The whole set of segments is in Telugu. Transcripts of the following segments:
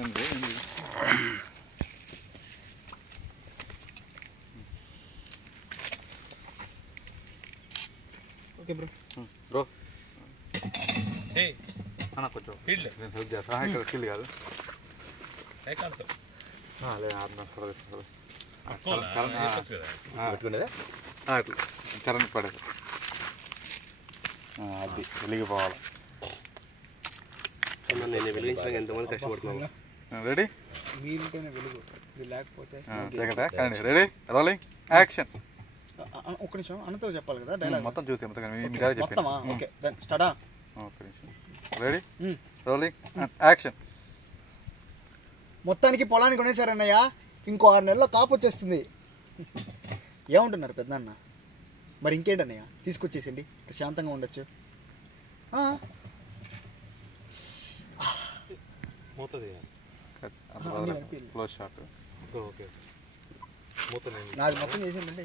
Okay bro. బ్రో అన్న కొంచెం ఫీల్డ్ నేను హెల్ప్ చేస్తాను. ఇక్కడ ఫీల్డ్ కాదు అట్లా చరణ్ పడేది అది వెలిగిపోవాలి. నేను వెలిగించడానికి ఎంతమంది కష్టపడుతున్నాను. రెడీ మీరుంటేనే వెలుగు, లేకపోతే రెడీ రోలింగ్ యాక్షన్. ఒక్క నిమిషం అన్నతో చెప్పాలి కదా డైలాగ్ మొత్తం చూసి మీరు మొత్తమా? ఓకే స్టార్టా. Ready rolling action. మొత్తానికి పొలానికి కొనేసారన్నయ్య, ఇంకో 6 నెలల్లో కాపు వచ్చేస్తుంది. ఏమంటున్నారు పెద్దన్న? మరి ఇంకేంటన్నయ్య, తీసుకొచ్చేసిండి, ప్రశాంతంగా ఉండొచ్చు. నాకు మొత్తం చేసిందంటే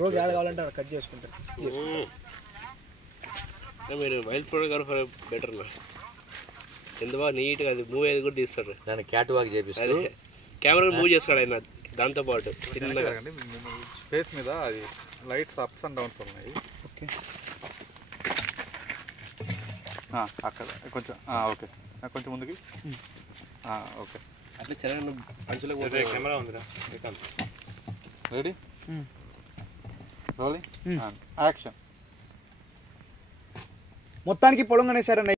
రోజు ఏడ కావాలంటే అక్కడ కట్ చేసుకుంటారు. మీరు వైల్డ్ ఫోటోగ్రాఫర్ బెటర్ నా, ఎంత బాగా నీట్గా అది మూవ్ అయ్యేది కూడా తీస్తారు. దాన్ని క్యాట్ వాక్ చేపిస్తారు, కెమెరా మూవ్ చేసుకోడు ఆయన. దాంతోపాటు చిన్నగా ఫేస్ మీద అది లైట్స్ అప్స్ అండ్ డౌన్స్ ఉన్నాయి. ఓకే అక్కడ కొంచెం ఓకే కొంచెం ముందుకి ఓకే అట్లా చరణ్ పంచులకు కెమెరా ఉందిరా. Ready rolling action. మొత్తానికి పొలం కొనేసారన్నయ్య.